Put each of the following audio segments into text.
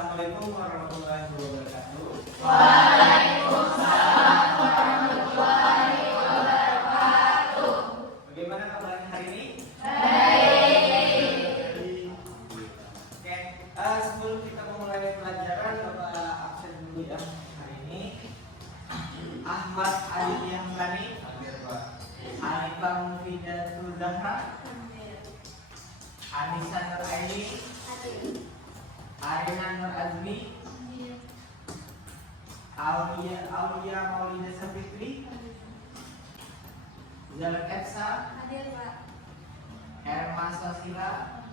Assalamualaikum warahmatullahi wabarakatuh. Waalaikumsalam warahmatullahi wabarakatuh. Bagaimana kabarnya hari ini? Baik. Oke, sebelum kita memulai pelajaran, Bapak absen dulu ya hari ini. Ahmad Aditya Hamdani, hadir Pak. Arifah Mufidatul Zahra, Anissa Nur Aini, Arina Nur Azmi, Aulia Maulida Sapitri, Zalat Epsa, Erma Sasila,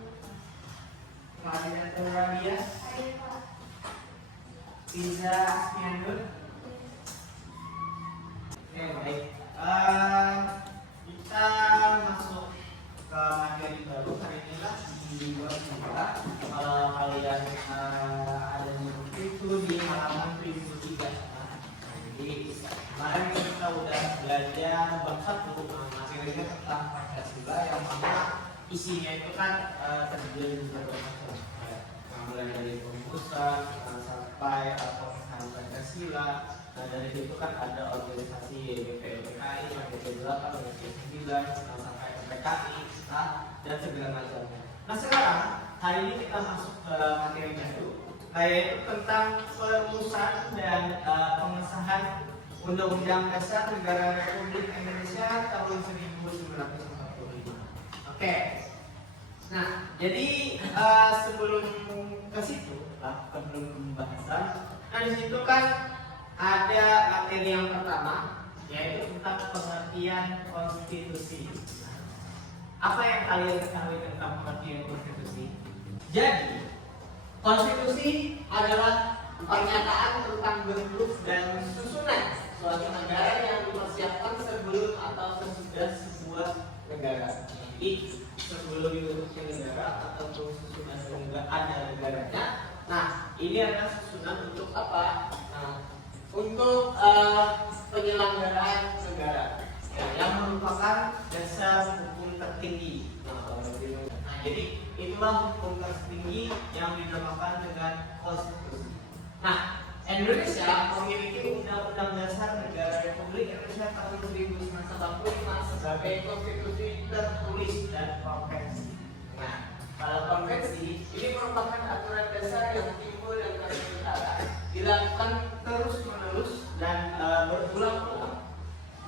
Madinatul Rabia, Tiza Asmianur. Oke, baik. Kita masuk ke materi baru hari ini lah di kelas 2. Kalau kalian ada itu di halaman 73. Jadi kemarin kita udah belajar bab 1 materinya tentang Pancasila yang mana isinya itu kan terdiri dari beberapa macam, mulai dari pemutusan sampai pengesahan Pancasila. Nah dari situ kan ada organisasi BPLPKI, BP8, BP9, sampai PKI, dan segala macamnya. Nah sekarang hari ini kita masuk ke materi baru, yaitu tentang perumusan dan pengesahan Undang-Undang Dasar Negara Republik Indonesia tahun 1945. Oke. Nah jadi sebelum ke situ, sebelum pembahasan, nah di situ kan ada materi yang pertama, yaitu tentang pengertian konstitusi. Apa yang kalian ketahui tentang pengertian konstitusi? Jadi, konstitusi adalah pernyataan tentang bentuk dan susunan suatu negara yang dipersiapkan sebelum atau sesudah sebuah negara. Jadi, sebelum dibentuknya negara ataupun susunan negara ada negaranya. Nah, ini adalah susunan untuk apa? Untuk penyelenggaraan negara yang merupakan dasar hukum tertinggi. Nah, jadi itulah hukum tertinggi yang dinamakan dengan konstitusi. Nah, Indonesia memiliki Undang-Undang Dasar Negara Republik Indonesia tahun 1945 sebagai konstitusi tertulis dan konvensi. Nah, kalau konvensi ini merupakan aturan dasar yang timbul dari negara dilakukan terus-menerus dan berulang-ulang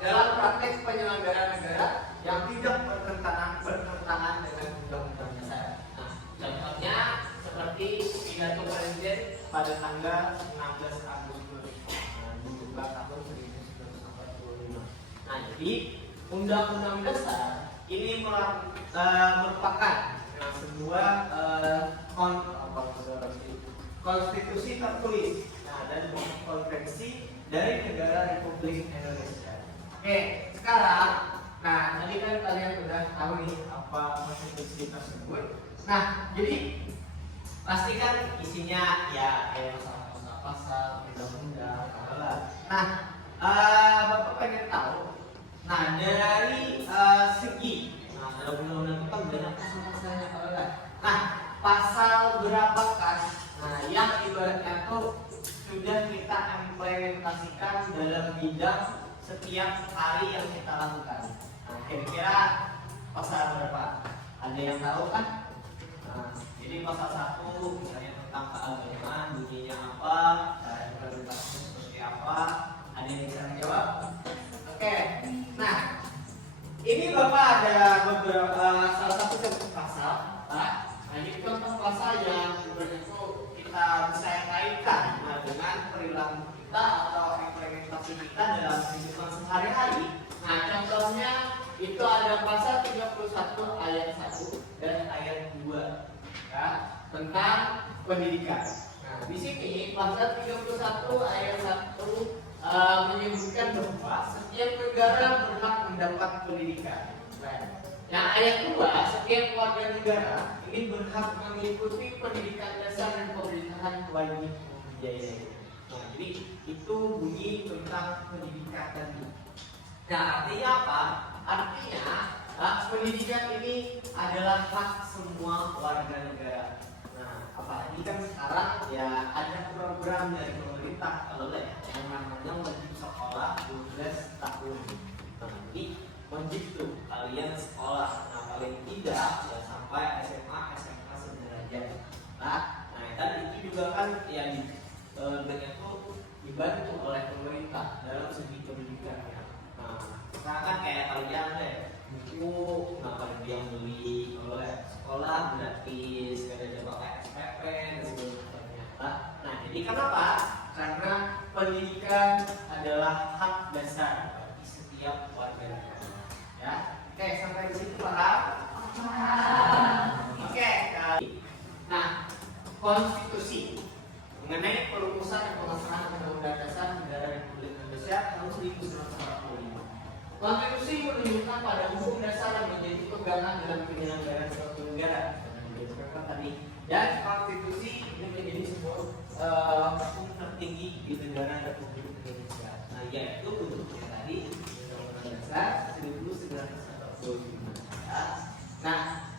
dalam praktek penyelenggaraan negara yang tidak bertentangan dengan undang-undang dasar. Nah, contohnya seperti pidato presiden pada tanggal 16 Agustus tahun 1945. Nah, jadi undang-undang dasar ini merupakan sebuah konstitusi tertulis dan konvensi dari negara Republik Indonesia. Oke, sekarang, nah tadi kan kalian sudah tahu nih apa konstitusi tersebut. Nah, jadi pastikan isinya ya kayak pasal-pasal, undang-undang, Nah, Bapak pengen tahu. Nah, dari segi, dalam undang-undang kita banyak pasal-pasalnya, Nah, pasal berapakah yang ibaratnya tuh sudah kita implementasikan dalam bidang setiap hari yang kita lakukan? Nah, kira-kira pasal berapa? Ada yang tahu kan? Nah, jadi pasal 1 misalnya tentang keagamaan, bunyinya apa, dan implementasinya seperti apa? Ada yang bisa menjawab? Oke. Nah, ini Bapak ada beberapa salah satu contoh pasal, Nah, ini contoh pasal yang kita bisa kaitkan dengan perilaku kita atau implementasi kita dalam kehidupan sehari-hari. Nah, contohnya itu ada pasal 31 ayat 1 dan ayat 2 ya, tentang pendidikan. Nah, di sini pasal 31 ayat 1 menyebutkan bahwa setiap negara berhak mendapat pendidikan. Yang ayat 2, setiap warga negara ini berhak mengikuti pendidikan dasar dan pemerintahan wajib membiayai. Nah, jadi itu bunyi tentang pendidikan tadi. Nah, artinya apa? Artinya pendidikan ini adalah hak semua warga negara. Nah, apalagi kan sekarang ya ada program dari pemerintah kalau ya yang namanya wajib sekolah 12 tahun. Nah, jadi wajib tuh kalian sekolah. Nah, paling tidak ya sampai SMA, SMK sederajat. Nah, dan itu juga kan yang itu dibantu oleh pemerintah dalam segi pendidikannya. Nah, sekarang kan kayak kalian deh buku, nah kalian yang beli oleh sekolah gratis, ada pakai SPP dan sebagainya. Nah, jadi kenapa? Karena pendidikan adalah hak dasar bagi setiap warga negara. Ya, oke sampai di situ paham? Oke, nah konstitusi mengenai perumusan dan pengesahan Undang-Undang Dasar Negara Republik Indonesia tahun 1945. Konstitusi menunjukkan pada hukum dasar yang menjadi pegangan dalam penyelenggaraan suatu negara. Dan konstitusi ini menjadi sebuah hukum tertinggi di negara Republik Indonesia. Nah, yaitu bentuknya tadi Undang-Undang Dasar 1945. Nah,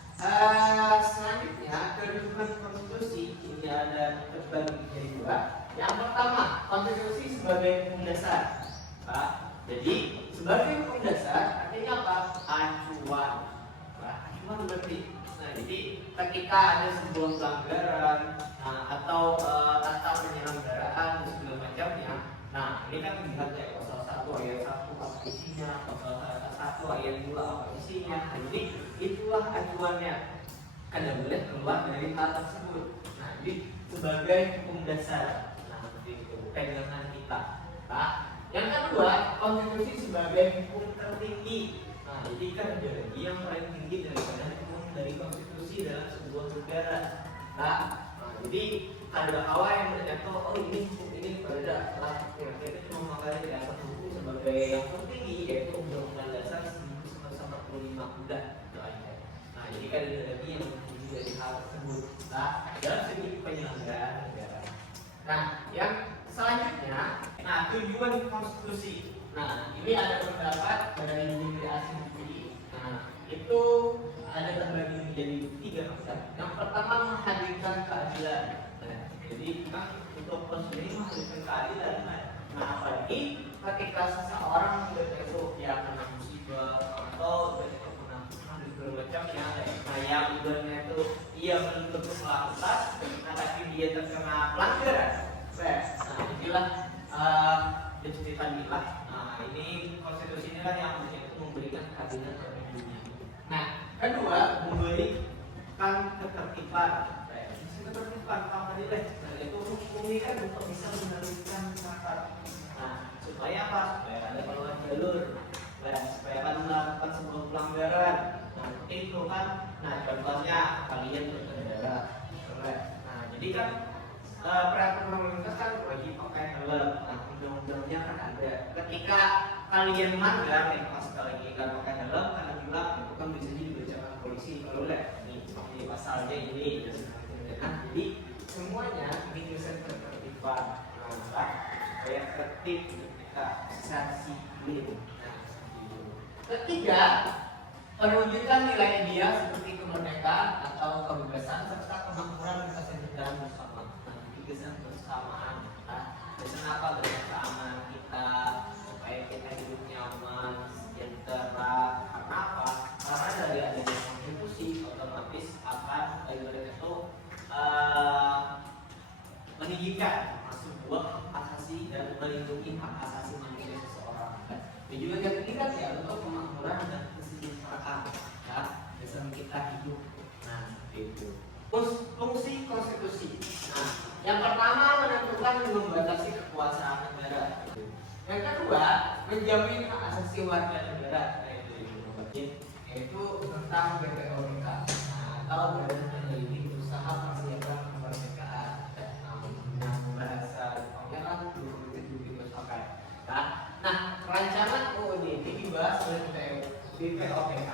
selanjutnya kedudukan konstitusi ini ada terbagi menjadi dua. Yang pertama, konstitusi sebagai hukum dasar. Jadi sebagai hukum dasar artinya apa? Acuan. Acuan berarti. Nah, jadi ketika ada sebuah pelanggaran atau tata penyelenggaraan dan segala macamnya, nah ini kan dilihat dari pasal 1 ayat 1 apa isinya, pasal 1 ayat 2 apa isinya. Nah, jadi itulah acuannya. Ada boleh keluar dari hal tersebut. Nah, jadi sebagai hukum dasar. Nah, itu pegangan kita. Nah, yang kedua, konstitusi sebagai hukum tertinggi. Nah, jadi kan ada lagi yang paling tinggi daripada hukum dari konstitusi dalam sebuah negara. Nah, jadi ada awal yang berjatuh, oh ini hukum ini berbeda. Nah, kira-kira cuma makanya tidak satu hukum sebagai yang tertinggi yaitu Undang-Undang Dasar 1945 udah. Nah, jadi kan ada lagi yang tinggi dari hal tersebut. Nah, dalam segi penyelenggaraan negara. Nah, yang selanjutnya, nah tujuan konstitusi. Nah, ini ada pendapat dari Menteri Asing UPI. Nah, itu ada terbagi menjadi 3 konsep. Yang pertama menghadirkan keadilan. Nah, jadi kan untuk konstitusi ini menghadirkan keadilan. Nah, apalagi ketika seseorang itu yang kena musibah atau kena segala macamnya. Nah, yang ibaratnya itu ia belum tentu melakukan, nah tapi dia terkena pelanggaran. Nah, inilah diceritakan. Nah, ini konstitusi ini kan yang itu memberikan keadilan bagi dunia. Nah, kedua memberikan ketertiban. Ketertiban apa tadi? Nah, itu hukum ini kan untuk bisa menertibkan masyarakat. Nah, supaya apa? Supaya ada keluar jalur. Supaya kan melakukan sebuah pelanggaran. Nah, itu kan. Nah, contohnya kalian berkendara. Nah, jadi kan peraturan lalu lintas kan wajib pakai helm. Nah, undang-undangnya kan ada. Ketika kalian melanggar, pas lagi nggak pakai helm, karena bilang itu kan bisa dibacakan polisi. Kalau lihat ini pasalnya ini, nah, jadi semuanya ini bisa tertiban. Nah, supaya tertib ketika sanksi ini. Nah, ketiga, perwujudan nilai ideal seperti kemerdekaan atau kebebasan serta kemakmuran kesejahteraan bersama. Bersamaan. Nah, kenapa dengan keamanan kita supaya kita hidup nyaman, sejahtera? Karena apa? Karena dari adanya konstitusi otomatis akan itu meninggikan sebuah hak asasi dan melindungi hak asasi manusia seseorang. Dan juga yang ketiga ya untuk kemakmuran dan kesejahteraan. Ya, bersama kita hidup. Nah, itu. Terus fungsi konstitusi. Nah, yang pertama menentukan dan membatasi kekuasaan negara. Yang kedua menjamin hak asasi warga negara. Yaitu tentang BPOMK. Nah, atau Badan Penyelidik Usaha Persiapan Kemerdekaan. Nah, bahasa Jepangnya kan dipakai. Nah, rancangan UUD ini dibahas oleh BPOMK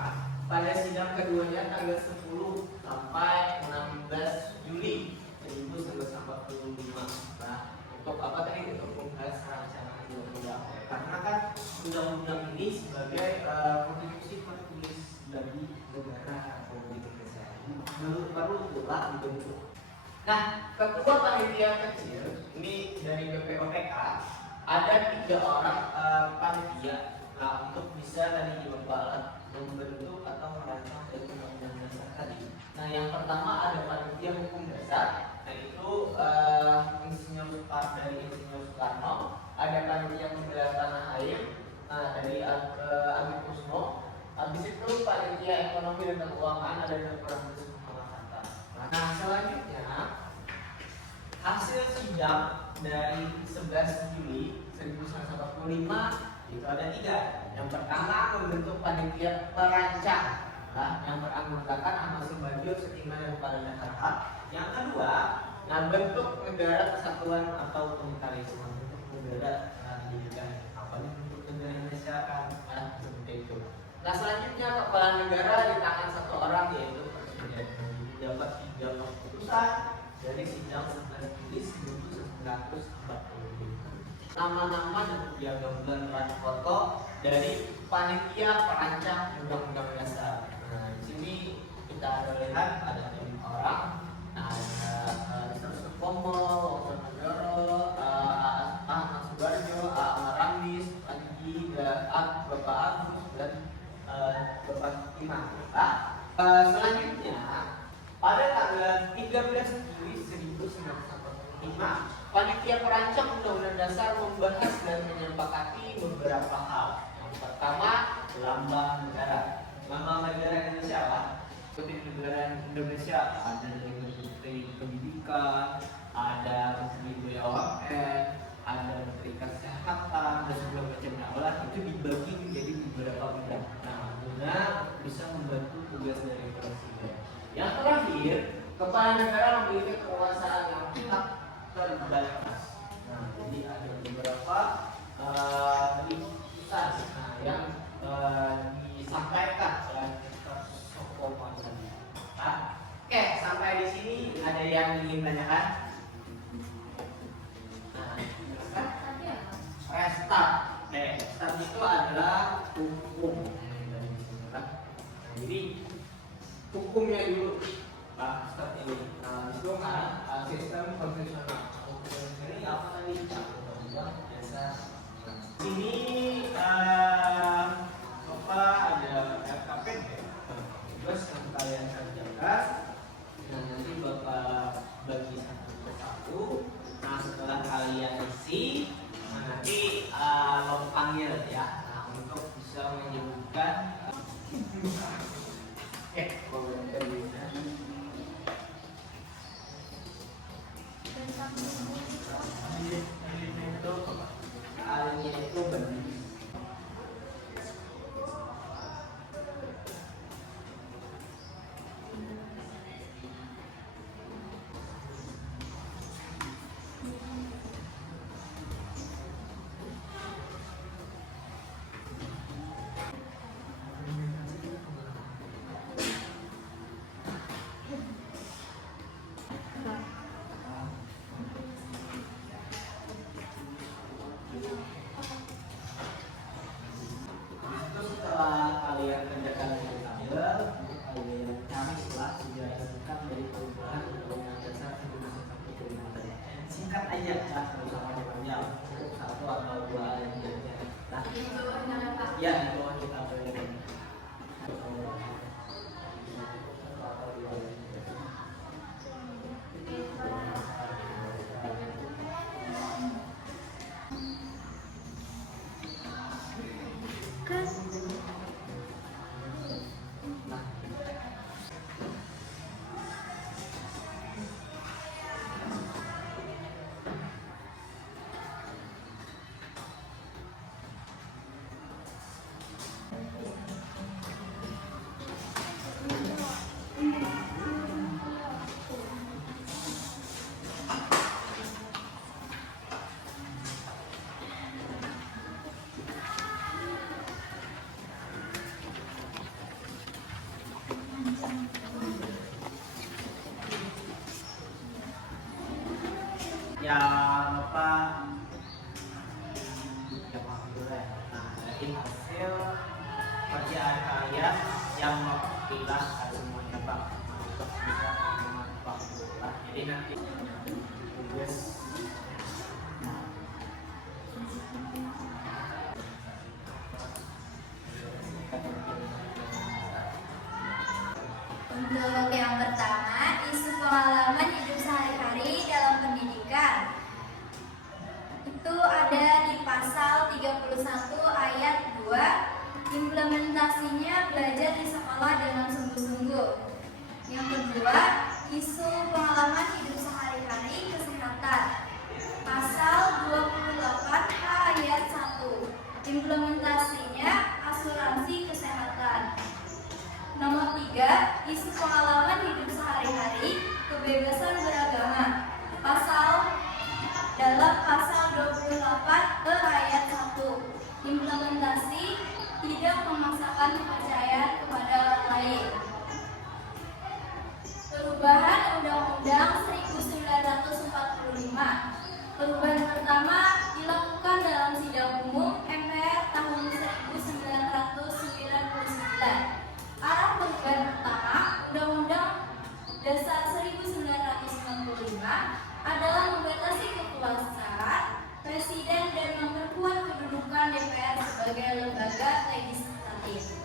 pada sidang keduanya tanggal 10 sampai 16 Juli 1945. Nah, untuk apa tadi? Untuk membahas rancangan undang-undang. Karena kan undang-undang ini sebagai konstitusi tertulis bagi negara Republik Indonesia. Baru pula dibentuk Nah, ketua panitia kecil ini dari BPOTK ada 3 orang panitia. Nah, untuk bisa tadi membentuk atau merancang dari undang-undang dasar tadi. Nah, yang pertama ada panitia hukum dasar. Nah, itu dari Insinyur Soekarno. Ada panitia pembela tanah air. Nah, dari Amit Kusno. Habis itu panitia ekonomi dan keuangan ada Dr. Andes Muhammad Hatta. Nah, selanjutnya hasil sidang dari 11 Juli 1945 itu ada 3. Yang pertama membentuk panitia perancang, yang beranggotakan Ahmad Subagio, Sudirman dan Paranda Harhab. Yang kedua, bentuk negara kesatuan atau unitarisme, bentuk negara bentuk negara Indonesia kan seperti itu. Nah, selanjutnya kepala negara di tangan 1 orang yaitu presiden. Dapat 3 keputusan dari sidang 11 Juli 1945. Nama-nama dan gambar foto dari panitia perancang undang-undang dasar. Nah, di sini kita lihat ada 5 orang. Nah, ada Supomo, Oton Negoro, Ahmad Subarjo, Ahmad Ramis, Panji, Bapak Agus dan Bapak Imam. Selanjutnya pada tanggal 13 Juli 1945 panitia perancang undang-undang dasar membahas dan menyepakati beberapa hal. Yang pertama, lambang negara. Lambang negara Indonesia apa? Seperti negara Indonesia ada dari Menteri Pendidikan, ada Menteri BUMN, ada Menteri Kesehatan dan segala macam. Nah, itu dibagi menjadi beberapa bidang. Nah, guna bisa membantu tugas dari presiden. Yang terakhir, kepala negara memiliki kekuasaan yang mutlak terbatas. Nah, jadi ada beberapa keputusan yang disampaikan oleh Soekarno tadi. Oke, sampai di sini ada yang ingin tanyakan? Restart. Restart itu adalah hukum. Jadi hukumnya dulu. Start ini. Nah, itu kan sistem konstitusional. Ini apa tadi? Ini ada RKPD. Terus yang kalian kerjakan. Nah, nanti Bapak bagi satu persatu. Nah, setelah kalian isi, nanti Bapak panggil ya. Nah, untuk bisa menyebutkan. Itu benar. Ya, di bawah kita boleh. Yang apa? Nah, dari hasil kerjaan kalian yang mengpilah semuanya Pak, untuk bisa memanfaatkan. Jadi nanti. Yes. Untuk yang pertama, isu pengalaman hidup sehari-hari dalam pendidikan. Itu ada di pasal 31 ayat 2, implementasinya belajar di sekolah dengan sungguh-sungguh. Yang kedua, isu pengalaman hidup sehari-hari kesehatan. Pasal 28 ayat 1, implementasinya asuransi kesehatan. Nomor 3, isu pengalaman hidup sehari-hari kebebasan beragama. Dalam pasal 28 ayat 1, implementasi tidak memaksakan kepercayaan kepada orang lain. Perubahan Undang-Undang 1945. Perubahan pertama dilakukan dalam sidang umum MPR tahun 1999. Arah perubahan pertama Undang-Undang Dasar 1945 adalah membatasi kekuasaan Presiden dan memperkuat kedudukan DPR sebagai lembaga legislatif.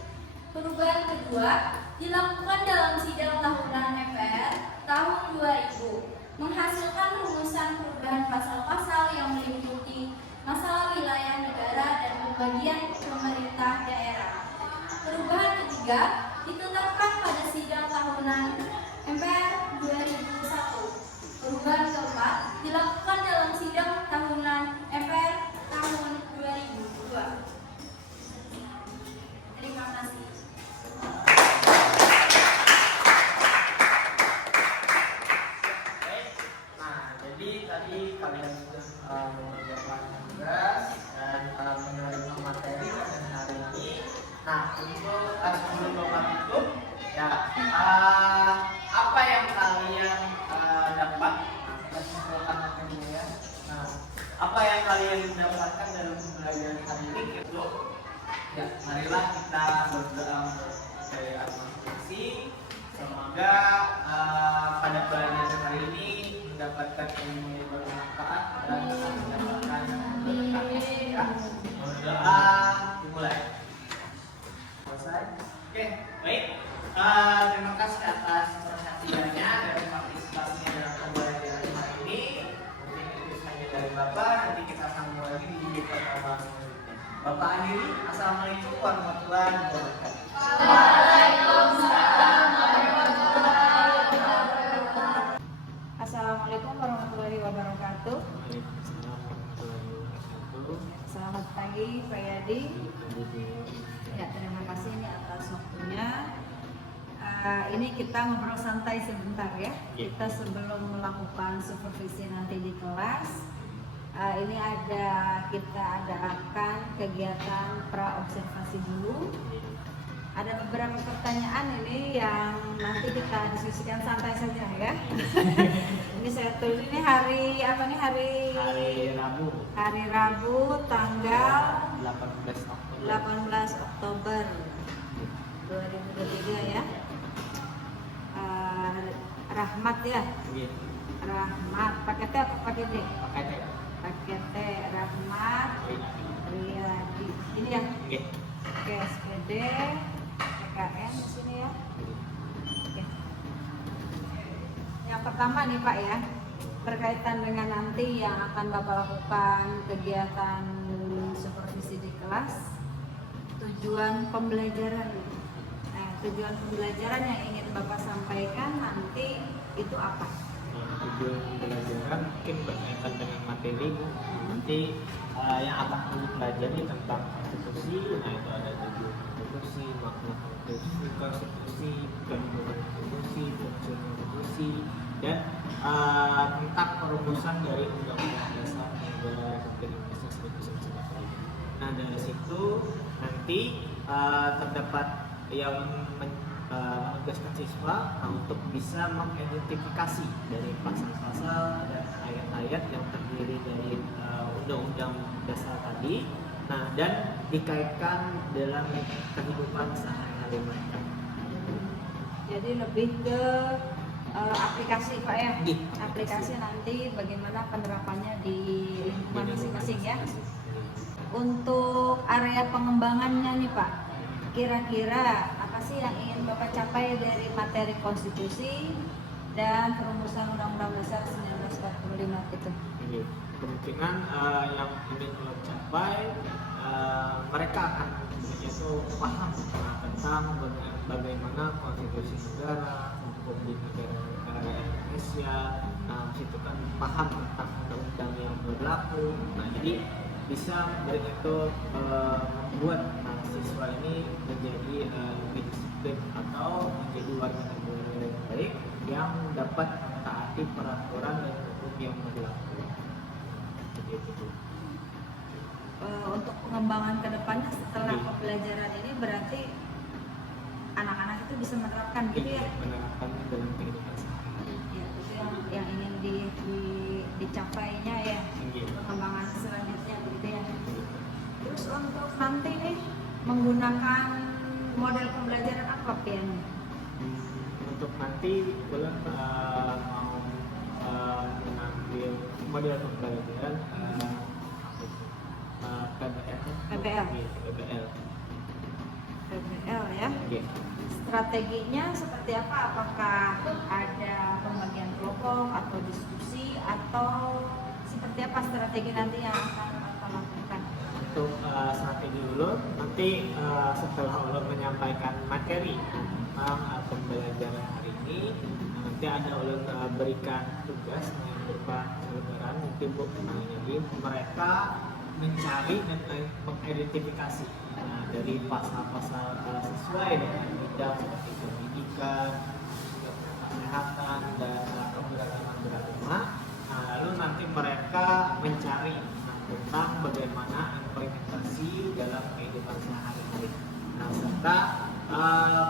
Perubahan kedua dilakukan dalam sidang tahunan MPR tahun 2000, menghasilkan rumusan perubahan pasal-pasal yang meliputi masalah wilayah negara dan pembagian pemerintah daerah. Perubahan ketiga ditetapkan pada sidang tahunan MPR 2001. Perubahan keempat dilakukan dalam sidang tahunan MPR tahun 2002. Terima kasih. Nah, jadi tadi kalian sudah mengerjakan tugas dan menerima materi pada hari ini. Nah, untuk sebelum Bapak tutup, ya apa yang kalian dapat? Kita simpulkan dulu ya. Nah, apa yang kalian dapatkan dalam pembelajaran hari ini? Gitu. Ya, marilah kita berdoa dari Al-Masih. Semoga pada pelajaran hari ini mendapatkan ilmu yang bermanfaat dan mendapatkan berkah. Ya, berdoa dimulai. Selesai. Oke, baik. Terima kasih atas perhatiannya dan partisipasinya dalam pembelajaran hari ini. Mungkin itu saja dari Bapak. Nanti kita sambung lagi di pertemuan selanjutnya. Bapak akhiri. Assalamualaikum warahmatullahi wabarakatuh. Waalaikumsalam warahmatullahi wabarakatuh. Assalamualaikum warahmatullahi wabarakatuh. Selamat pagi Pak Yadi. Ya, terima kasih ini atas waktunya. Ini kita ngobrol santai sebentar ya. Kita sebelum melakukan supervisi nanti di kelas, ini kita adakan kegiatan pra observasi dulu. Ada beberapa pertanyaan ini yang nanti kita diskusikan santai saja ya. Ini saya tulis ini hari apa nih Hari Rabu. Hari Rabu tanggal 18 Oktober 2023 ya. Rahmat ya. Rahmat. Pakai T apa pakai D? Pakai T. Rahmat Riyadi. Ini ya. Oke, SPD, PKN di sini ya. Oke. Yang pertama nih Pak ya, berkaitan dengan nanti yang akan Bapak lakukan kegiatan supervisi di kelas, tujuan pembelajaran. Nah, tujuan pembelajaran yang ingin Bapak sampaikan nanti itu apa? Tujuan pembelajaran mungkin berkaitan dengan materi Bu. Nanti yang akan kami pelajari tentang konstitusi. Nah, itu ada tujuan konstitusi, makna konstitusi, kandungan konstitusi, fungsi konstitusi, dan tentang perumusan dari Undang-Undang Dasar Negara Republik Indonesia 1945. Nah, dari situ nanti terdapat yang menugaskan siswa untuk bisa mengidentifikasi dari pasal-pasal dan ayat-ayat yang terdiri dari Undang-Undang Dasar tadi, nah, dan dikaitkan dalam kehidupan sehari-hari mereka. Jadi lebih ke aplikasi Pak ya, Iya. aplikasi nanti bagaimana penerapannya di lingkungan masing-masing ya. Untuk area pengembangannya nih Pak, kira-kira apa sih yang ingin Bapak capai dari materi konstitusi dan perumusan Undang-Undang Dasar 1945 itu? Jadi, kemungkinan yang ingin lo capai, mereka akan itu paham tentang bagaimana konstitusi negara, hukum di negara Indonesia, situ kan paham tentang undang-undang yang berlaku. Nah, jadi bisa itu membuat siswa ini menjadi lebih disiplin atau menjadi warga negara yang baik yang dapat mentaati peraturan dan hukum yang berlaku. Begitu. Untuk pengembangan kedepannya setelah pembelajaran ini berarti anak-anak itu bisa menerapkan gitu ya? Menerapkannya dalam kehidupan sehari-hari. Ya, itu yang ingin dicapainya ya, pengembangan selanjutnya begitu ya. Terus untuk nanti nih menggunakan model pembelajaran apa Pian? Untuk nanti bulan mau mengambil model pembelajaran PBL. PBL ya. Iya. Strateginya seperti apa? Apakah ada pembagian kelompok atau diskusi atau seperti apa strategi nanti yang akan kita lakukan? Untuk strategi ulun nanti setelah ulun menyampaikan materi tentang pembelajaran hari ini, nanti ada ulun berikan tugas yang berupa pembelajaran nanti jadi mereka mencari dan mengidentifikasi dari pasal-pasal sesuai dengan bidang seperti pendidikan, kesehatan dan keberagaman beragama. Lalu nanti mereka mencari tentang bagaimana implementasi dalam kehidupan sehari-hari. Serta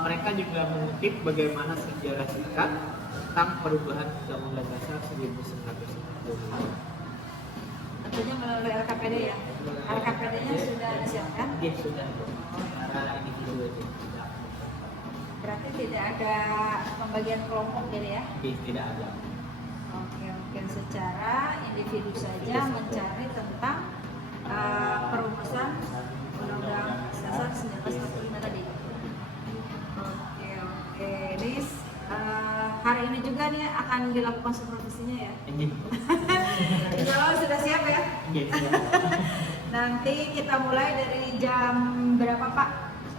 mereka juga mengutip bagaimana sejarah singkat tentang perubahan Undang-Undang Dasar 1945. Tentunya melalui LKPD ya. LKPD-nya sudah disiapkan? Iya, sudah. Karena individu aja. Berarti tidak ada pembagian kelompok gitu ya? Tidak ada. Oke, secara individu saja mencari tentang perumusan Undang-Undang Dasar 1945 tadi. Oke, ini hari ini juga nih akan dilakukan supervisinya ya? Insya Allah sudah siap ya? Nanti kita mulai dari jam berapa Pak?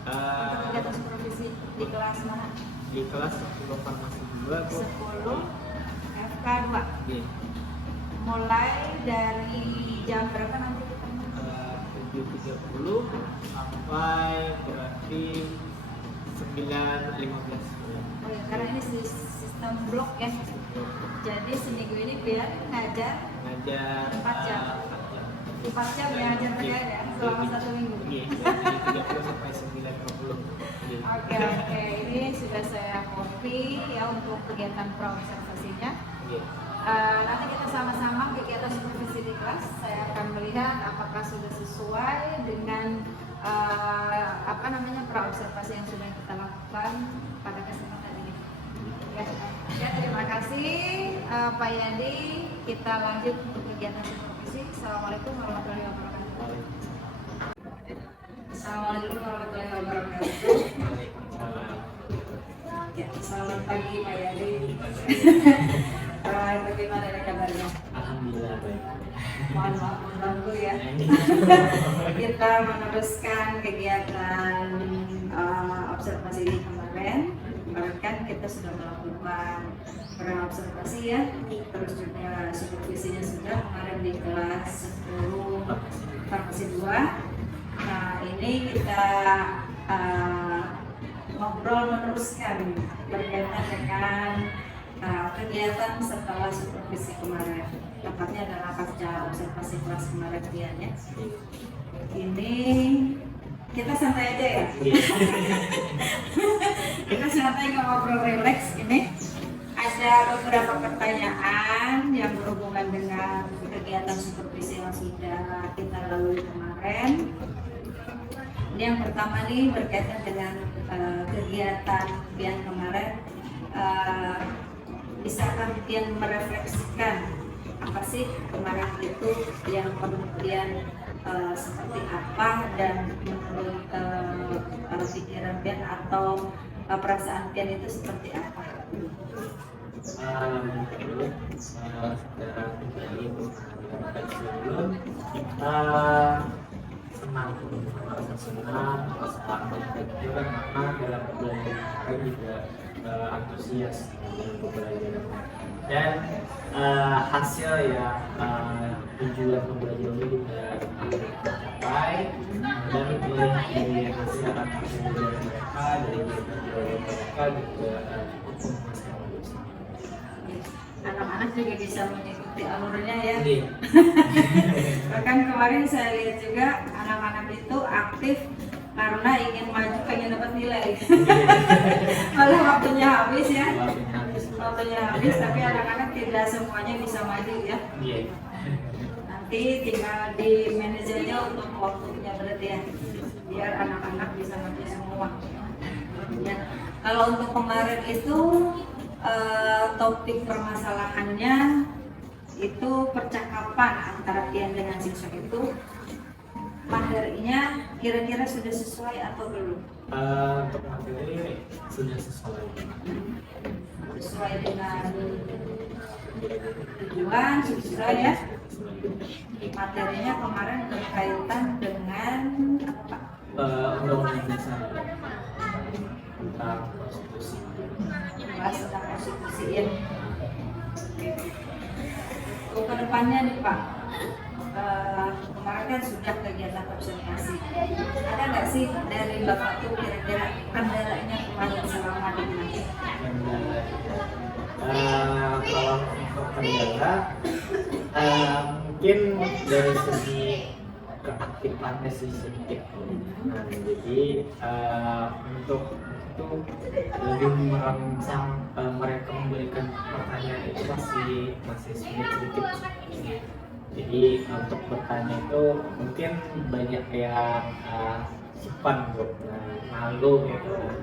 Untuk kegiatan supervisi di kelas mana? Di kelas 10 farmasi 2 Bu. 10 FK 2. Iya. Mulai dari jam berapa nanti kita? 7.30 sampai berarti 9.15. Oh ya, karena ini sistem blok ya. Jadi seminggu ini biar ngajar 4 jam. 4 jam ya ngajar mereka ya selama 1 minggu. Iya, dari 30 sampai 9.50. Oke, ini sudah saya copy ya untuk kegiatan praobservasinya. Iya. Nanti kita sama-sama kegiatan supervisi di kelas. Saya akan melihat apakah sudah sesuai dengan praobservasi yang sudah kita lakukan pada kesempatan ini. Ya, terima kasih Pak Yadi. Kita lanjut untuk kegiatan supervisi. Assalamualaikum warahmatullahi wabarakatuh. Assalamualaikum warahmatullahi wabarakatuh. Ya, selamat pagi Pak Yadi. Bagaimana nih kabarnya? Alhamdulillah baik. Mohon maaf mengganggu ya. Kita meneruskan kegiatan observasi ini kemarin. Kemarin kan kita sudah melakukan observasi ya, terus juga supervisinya sudah kemarin di kelas 10 farmasi 2. Nah ini kita ngobrol meneruskan berkaitan dengan kegiatan setelah supervisi kemarin, tepatnya adalah pasca observasi kelas kemarin ya. Ini kita santai aja ya. Kita santai ngobrol relax. Ini ada beberapa pertanyaan yang berhubungan dengan kegiatan supervisi yang sudah kita lalui kemarin. Ini yang pertama nih berkaitan dengan kegiatan yang kemarin. bisakah pian merefleksikan apa sih kemarin itu yang pengertian seperti apa, dan menurut pikiran pian atau perasaan pian itu seperti apa? Secara pribadi sebelum kita senang merasa berpikir karena dalam belajar kita juga antusias dalam pembelajaran, dan hasil ya tujuan pembelajaran ini juga tercapai, dan dari hasil pembelajaran mereka, dari pembelajaran mereka juga cukup memuaskan. Anak-anak juga bisa mengikuti alurnya ya. Iya. Bahkan kemarin saya lihat juga anak-anak itu aktif karena ingin maju, pengen dapat nilai. Malah waktunya habis ya. Waktunya habis, tapi anak-anak tidak semuanya bisa maju ya. Iya. Nanti tinggal di manajernya untuk waktunya berarti ya, biar anak-anak bisa maju semua. Ya. Kalau untuk kemarin itu topik permasalahannya itu percakapan antara pian dengan siswa itu, materinya kira-kira sudah sesuai atau belum? Untuk materi sudah Sesuai dengan tujuan, sesuai ya. Materinya kemarin berkaitan dengan apa? Undang-undang dasar tentang konstitusi. Bahas tentang konstitusi ya. Untuk kedepannya nih Pak, kemarin kan sudah kegiatan observasi. Ada nggak sih dari Bapak tuh kira-kira kendalanya kemarin selama di Indonesia? Kalau untuk kendala, mungkin dari segi keaktifannya sih sedikit. Nah, jadi untuk itu lebih merangsang mereka memberikan pertanyaan itu masih sedikit. Jadi untuk bertanya itu mungkin banyak yang simpan malu gitu. Nah,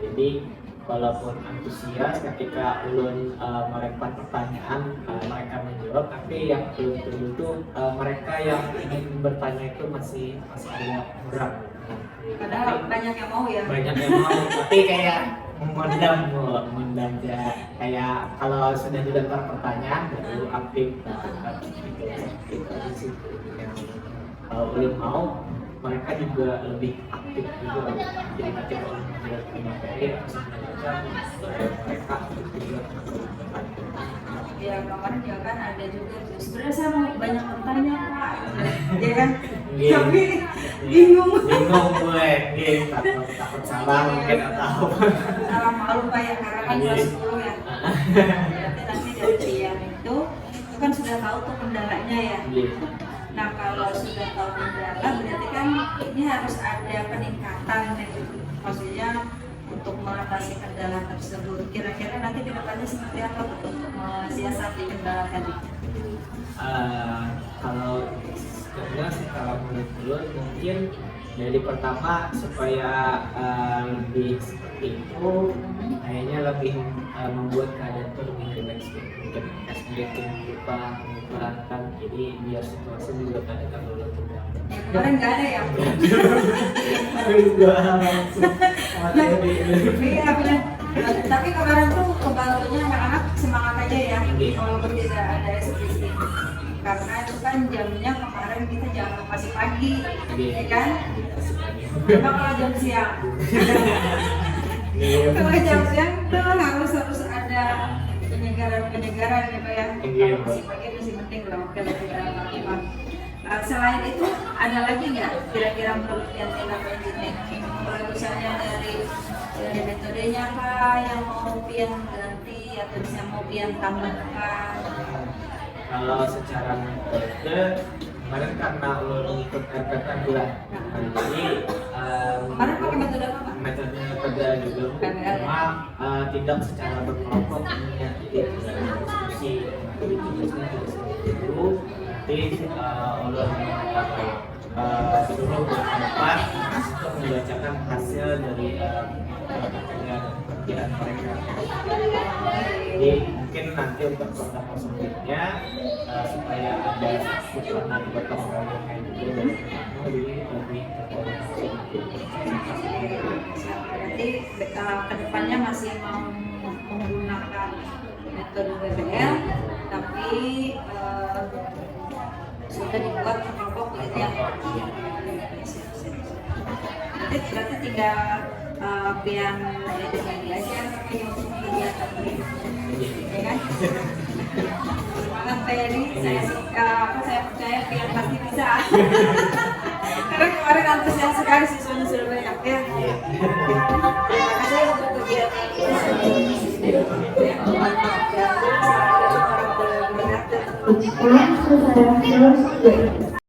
jadi walaupun antusias ketika ulun melempar pertanyaan, mereka menjawab, tapi yang belum tentu mereka yang ingin bertanya itu masih agak berat. Padahal banyak yang mau ya. Banyak yang mau, tapi kayak memendam ya, kayak kalau sudah dilempar pertanyaan baru aktif. Kalau belum mau, mereka juga lebih aktif juga. Jadi ketika orang menjelaskan materi mereka juga Ya kemarin juga kan ada juga tuh, sebenarnya saya mau banyak bertanya Pak, ya kan? Tapi bingung. gue, takut salah mungkin atau Salah malu Pak ya, karena kan kelas 10 ya. Berarti nanti dari Pian itu kan sudah tahu tuh kendalanya ya. Nah kalau sudah tahu kendala berarti kan ini harus ada peningkatan gitu. Maksudnya untuk mengatasi kendala tersebut. Kira-kira nanti kedepannya seperti apa untuk mensiasati kendala tadi? Kalau sebenarnya sih kalau menurut gue mungkin dari pertama supaya lebih seperti itu, kayaknya lebih membuat keadaan itu lebih rileks, mungkin SDM kita mengurangi, jadi biar situasi juga tidak terlalu tegang. Kemarin nggak ada ya? Iya benar. Tapi kemarin tuh kebantunya anak-anak semangat aja ya, walaupun tidak ada SPC. Karena itu kan jamnya kemarin kita jam masih pagi, ya kan? Coba kalau jam siang. Kalau jam siang tuh harus ada penyegaran ya Pak ya. Kalau masih pagi masih penting loh kalau kita lakukan. Selain itu ada lagi nggak kira-kira menurut yang tindak lanjutnya? Kalau misalnya dari metodenya Pak yang mau pian ganti atau misalnya mau pian tambahkan? Kalau secara metode kemarin karena ulun ikut RPK bulan, jadi Kemarin pakai metode apa Pak? metode juga cuma tidak secara berkelompok, ya, jadi diskusi itu nanti ulun suruh berpendapat untuk membacakan hasil dari pekerjaan mereka. Jadi mungkin nanti untuk pertemuan selanjutnya supaya ada kebutuhan gotong royong yang itu dari lebih terkoordinasi. Berarti kedepannya masih mau menggunakan metode BBL, tapi sudah dibuat kelompok gitu ya. Berarti tinggal pian lagi aja kegiatan ini, ya kan? Sampai ini saya percaya pian pasti bisa. Karena kemarin antusias sekali siswanya sudah banyak ya. Terima kasih untuk kegiatan ini.